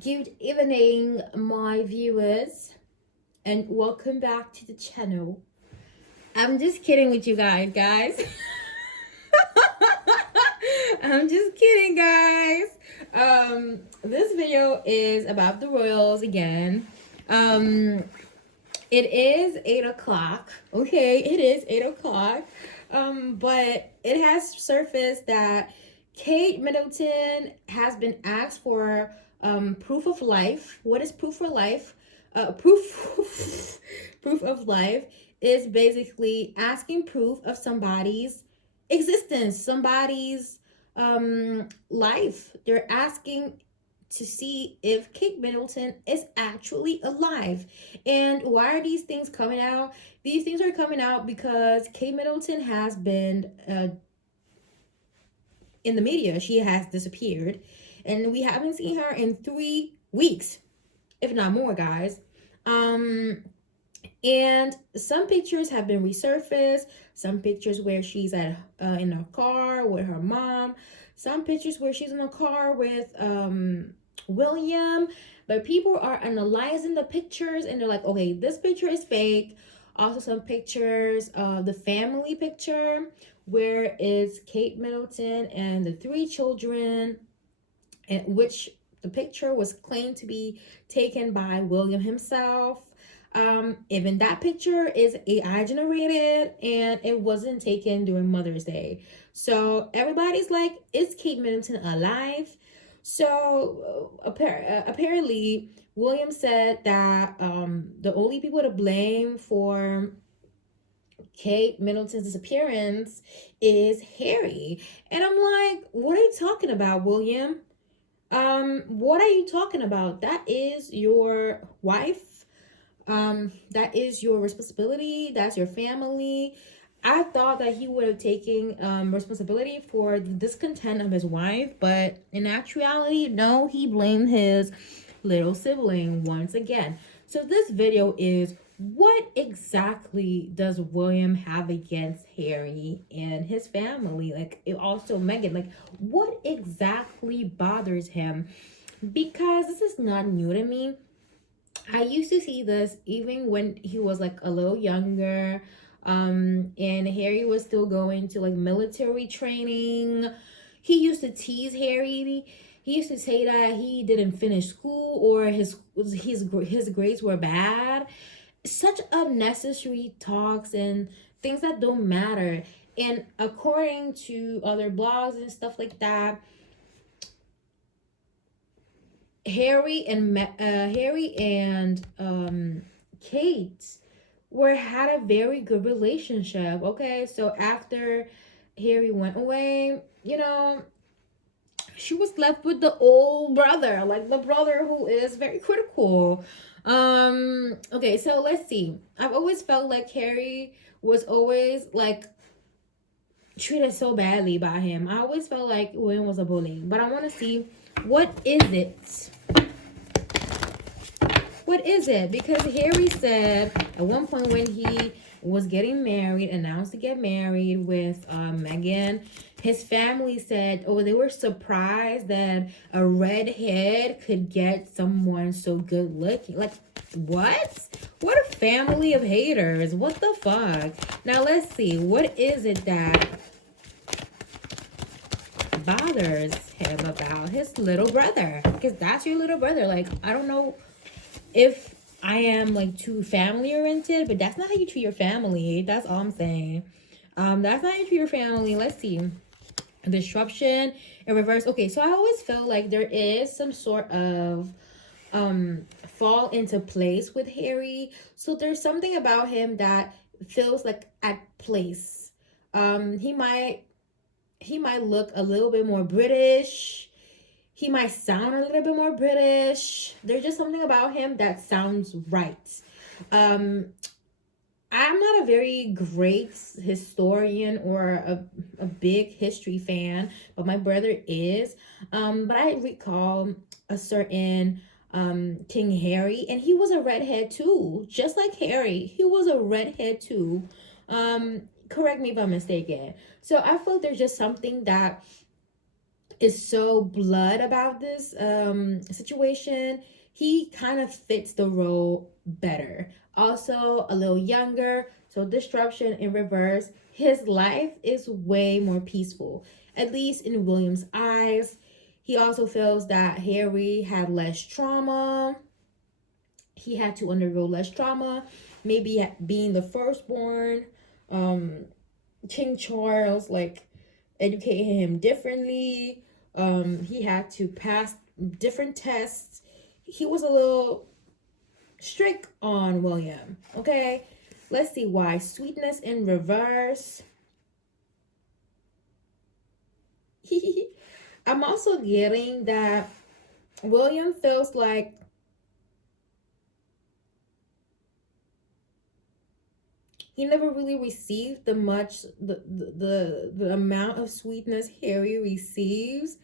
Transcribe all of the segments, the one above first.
Good evening, my viewers, and welcome back to the channel. I'm just kidding with you guys. I'm just kidding, guys. This video is about the royals again. Um, it is 8 o'clock. Okay, it is 8 o'clock. But it has surfaced that Kate Middleton has been asked for proof of life. What is proof for life? Proof of life is basically asking proof of somebody's existence, somebody's life. They're asking to see if Kate Middleton is actually alive. And why are these things coming out? These things are coming out because Kate Middleton has been in the media. She has disappeared, and we haven't seen her in 3 weeks, if not more, guys. And some pictures have been resurfaced. Some pictures where she's at in a car with her mom. Some pictures where she's in a car with William. But people are analyzing the pictures and they're like, okay, this picture is fake. Also, some pictures, the family picture where is Kate Middleton and the 3 children, and which the picture was claimed to be taken by William himself. Even that picture is AI generated and it wasn't taken during Mother's Day. So everybody's like, is Kate Middleton alive? So apparently, William said that the only people to blame for Kate Middleton's disappearance is Harry. And I'm like, what are you talking about, William? What are you talking about? That is your wife. That is your responsibility. That's your family. I thought that he would have taken responsibility for the discontent of his wife, but in actuality, no, he blamed his little sibling once again. So this video is, what exactly does William have against Harry and his family? Like, it also Meghan, like, what exactly bothers him? Because this is not new to me. I used to see this even when he was like a little younger. And Harry was still going to like military training. He used to tease Harry. He used to say that he didn't finish school or his grades were bad. Such unnecessary talks and things that don't matter. And according to other blogs and stuff like that, Harry and Kate had a very good relationship. Okay, so after Harry went away, she was left with the old brother, like the brother who is very critical. Okay, so let's see. I've always felt like Harry was always like treated so badly by him. I always felt like William was a bully, but I want to see, what is it? What is it? Because Harry said at one point when he was getting married, announced to get married with Meghan, his family said, oh, they were surprised that a redhead could get someone so good looking. Like, what? What a family of haters. What the fuck? Now, let's see. What is it that bothers him about his little brother? Because that's your little brother. Like, I don't know if I am like too family oriented, but that's not how you treat your family. That's all I'm saying. That's not how you treat your family. Let's see. Disruption in reverse. Okay, so I always feel like there is some sort of fall into place with Harry. So there's something about him that feels like at place. He might look a little bit more British. He might sound a little bit more British. There's just something about him that sounds right. I'm not a very great historian or a big history fan, but my brother is. But I recall a certain King Harry, and he was a redhead too, just like Harry. He was a redhead too. Correct me if I'm mistaken. So I feel there's just something that is so blood about this situation, he kind of fits the role better. Also, a little younger, so disruption in reverse. His life is way more peaceful, at least in William's eyes. He also feels that Harry had less trauma. He had to undergo less trauma. Maybe being the firstborn, um, King Charles like educated him differently. He had to pass different tests. He was a little strict on William. Okay, let's see why. Sweetness in reverse. I'm also getting that William feels like he never really received the amount of sweetness Harry receives.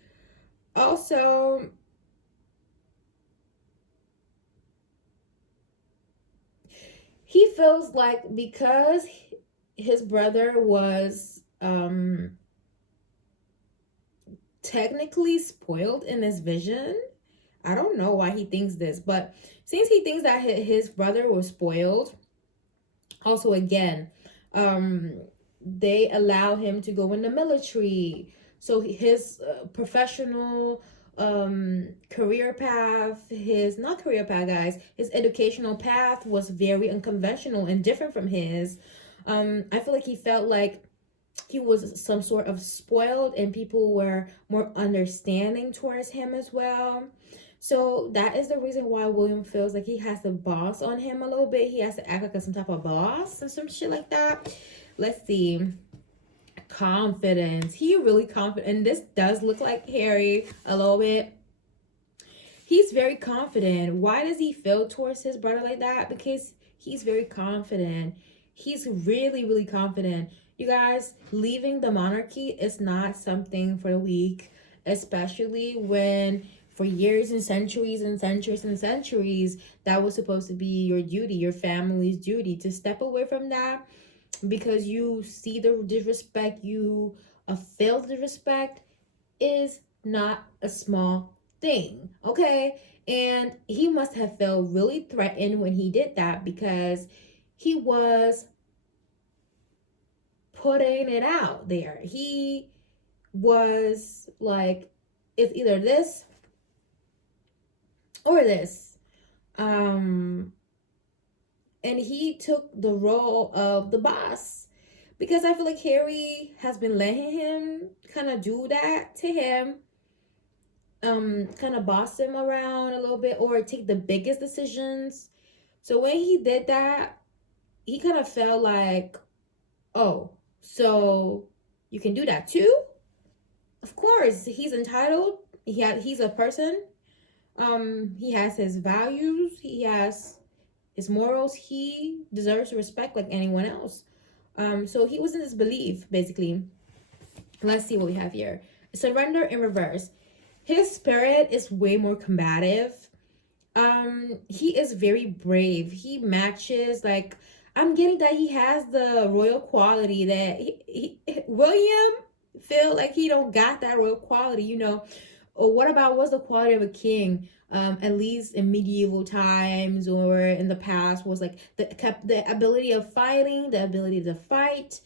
Also, he feels like because his brother was technically spoiled in his vision. I don't know why he thinks this, but since he thinks that his brother was spoiled, also again, they allow him to go in the military. So his professional career path, his not career path, guys, his educational path was very unconventional and different from his. I feel like he felt like he was some sort of spoiled and people were more understanding towards him as well. So that is the reason why William feels like he has to boss on him a little bit. He has to act like some type of boss or some shit like that. Let's see. Confidence. He really confident. And this does look like Harry a little bit. He's very confident. Why does he feel towards his brother like that? Because he's very confident. He's really, really confident. You guys, leaving the monarchy is not something for the weak, especially when for years and centuries and centuries and centuries, that was supposed to be your duty, your family's duty. To step away from that because you see the disrespect, you feel the respect, is not a small thing, okay? And he must have felt really threatened when he did that because he was putting it out there. He was like, it's either this or this. And he took the role of the boss because I feel like Harry has been letting him kind of do that to him, kind of boss him around a little bit or take the biggest decisions. So when he did that, he kind of felt like, oh, so you can do that too? Of course, he's entitled. He's a person. He has his values. He has his morals. He deserves respect like anyone else. So he was in his belief, basically. Let's see what we have here. Surrender in reverse. His spirit is way more combative. He is very brave. He matches like I'm getting that he has the royal quality that William feel like he don't got that royal quality, you know. Or what about what's the quality of a king? At least in medieval times or in the past was like the ability of fighting, the ability to fight,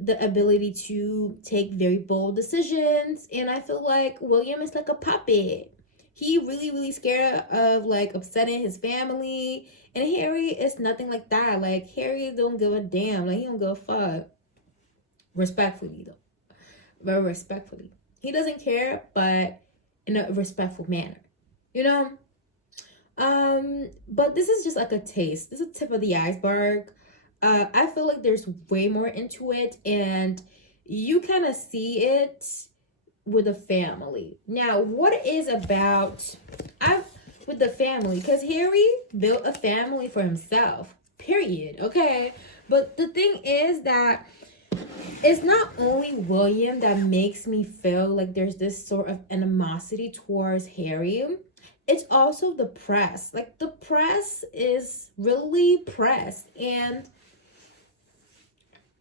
the ability to take very bold decisions. And I feel like William is like a puppet. He really, really scared of like upsetting his family. And Harry is nothing like that. Like Harry don't give a damn. Like he don't give a fuck. Respectfully though. Very respectfully. He doesn't care, but in a respectful manner. You know? But this is just like a taste. This is a tip of the iceberg. I feel like there's way more into it, and you kind of see it with the family. Now, what is about with the family? Because Harry built a family for himself. Period. Okay, but the thing is that it's not only William that makes me feel like there's this sort of animosity towards Harry. It's also the press. Like the press is really pressed, and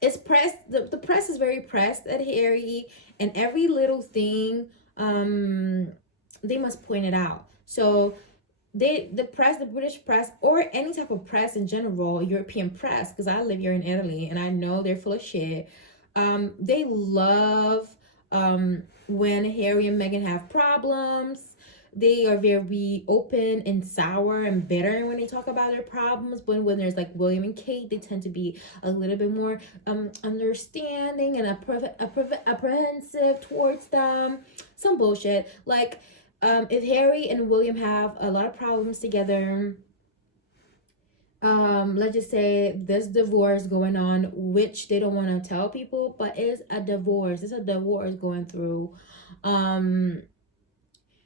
it's pressed. The press is very pressed at Harry, and every little thing they must point it out. So the press, the British press, or any type of press in general, European press, because I live here in Italy and I know they're full of shit. They love when Harry and Meghan have problems. They are very open and sour and bitter when they talk about their problems. But when there's like William and Kate, they tend to be a little bit more understanding and apprehensive towards them. Some bullshit. Like, if Harry and William have a lot of problems together, let's just say this divorce going on, which they don't want to tell people, but it's a divorce. It's a divorce going through.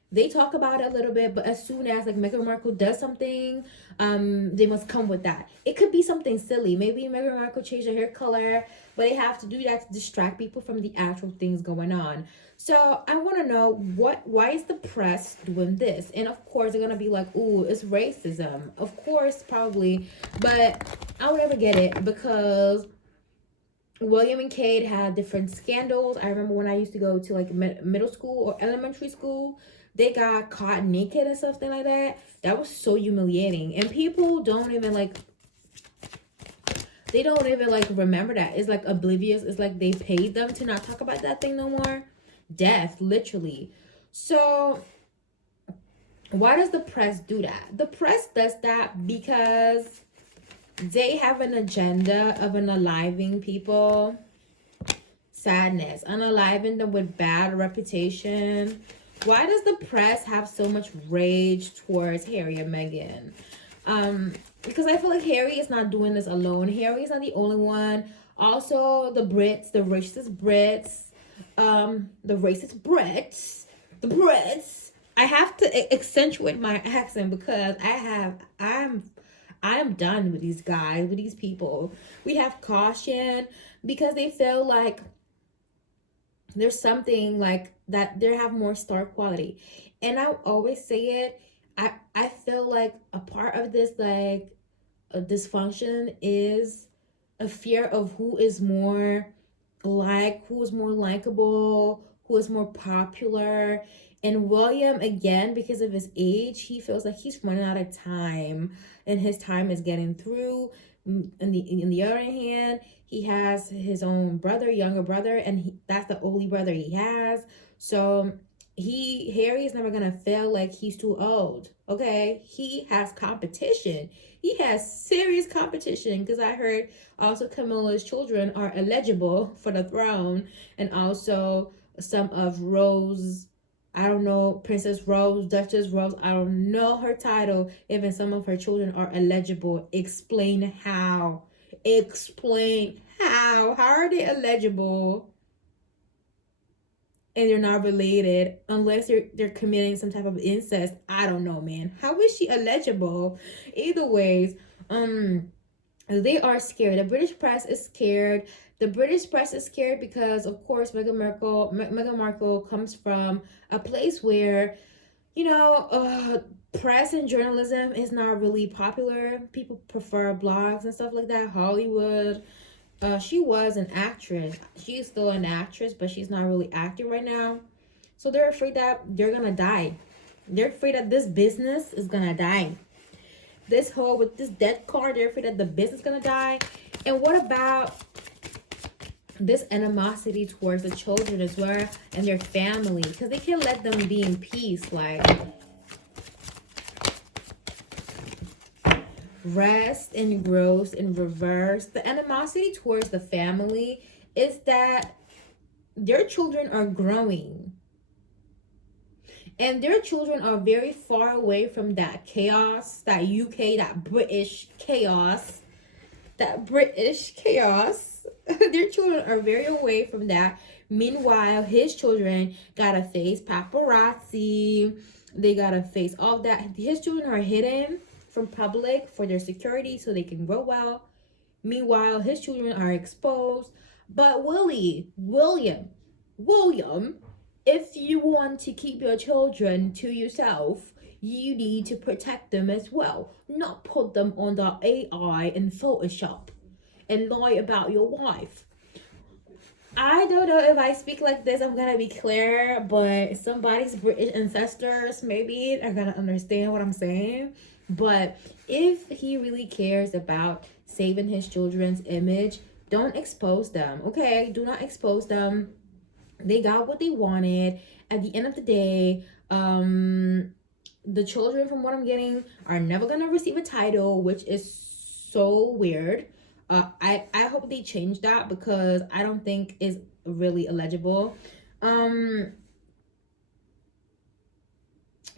They talk about it a little bit, but as soon as like Meghan Markle does something, they must come with that. It could be something silly. Maybe Meghan Markle changed her hair color, but they have to do that to distract people from the actual things going on. So I want to know why is the press doing this? And of course they're gonna be like, "Ooh, it's racism." Of course, probably, but I would never get it because William and Kate had different scandals. I remember when I used to go to like middle school or elementary school, they got caught naked and something like that. That was so humiliating. And people don't even like, they don't even like remember that. It's like oblivious. It's like they paid them to not talk about that thing no more. Death, literally. So why does the press do that? The press does that because they have an agenda of unaliving people. Sadness. Unaliving them with bad reputation. Why does the press have so much rage towards Harry and Meghan? Because I feel like Harry is not doing this alone. Harry is not the only one. Also, the Brits, the racist Brits, the Brits. I have to accentuate my accent because I am done with these guys, with these people. We have caution because they feel like there's something like that they have more star quality. And I always say it, I feel like a part of this like a dysfunction is a fear of who is more who is more likable, who is more popular. And William, again, because of his age, he feels like he's running out of time and his time is getting through. In the other hand, he has his own brother, younger brother, and that's the only brother he has. So Harry is never gonna feel like he's too old. Okay, he has competition. He has serious competition because I heard also Camilla's children are eligible for the throne, and also some of Rose. I don't know, Princess Rose, Duchess Rose, I don't know her title. Even some of her children are eligible. Explain how. Explain how. How are they eligible? And they're not related unless they're committing some type of incest. I don't know, man. How is she eligible? Either ways, they are scared. The British press is scared. The British press is scared because, of course, Meghan Markle comes from a place where, press and journalism is not really popular. People prefer blogs and stuff like that. Hollywood. She was an actress. She's still an actress, but she's not really acting right now. So they're afraid that they're gonna die. They're afraid that this business is gonna die. This whole with this debt card, they're afraid that the business is gonna die. And what about this animosity towards the children as well and their family? Because they can't let them be in peace. Like, rest and growth in reverse. The animosity towards the family is that their children are growing. And their children are very far away from that chaos, that UK, that British chaos. That British chaos. Their children are very away from that. Meanwhile, his children gotta face paparazzi. They gotta face all that. His children are hidden from public for their security so they can grow well. Meanwhile, his children are exposed. But William, if you want to keep your children to yourself, you need to protect them as well. Not put them on the AI and Photoshop and lie about your wife. I don't know if I speak like this, I'm gonna be clear, but somebody's British ancestors maybe are gonna understand what I'm saying. But if he really cares about saving his children's image, don't expose them, okay? Do not expose them. They got what they wanted. At the end of the day, the children, from what I'm getting, are never gonna receive a title, which is so weird. I hope they change that because I don't think is really illegible. Um,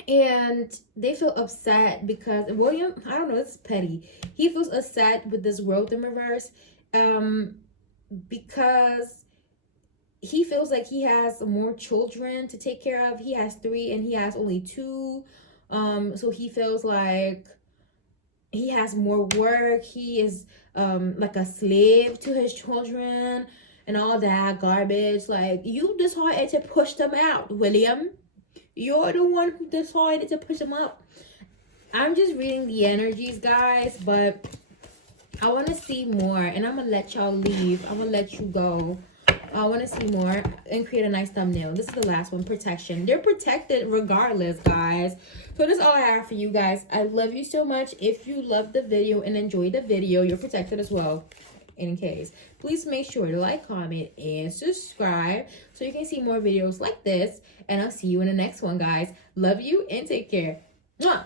and they feel upset because William, I don't know, it's petty. He feels upset with this growth in reverse, um, because he feels like he has more children to take care of. He has three and he has only two. So he feels like he has more work. He is like a slave to his children and all that garbage. Like, you decided to push them out, William. You're the one who decided to push them out. I'm just reading the energies, guys, but I want to see more, and I'm gonna let y'all leave. I'm gonna let you go. I want to see more and create a nice thumbnail. This is the last one, protection. They're protected regardless, guys. So that's all I have for you guys. I love you so much. If you loved the video and enjoyed the video, you're protected as well. In case, please make sure to like, comment, and subscribe so you can see more videos like this. And I'll see you in the next one, guys. Love you and take care. Mwah!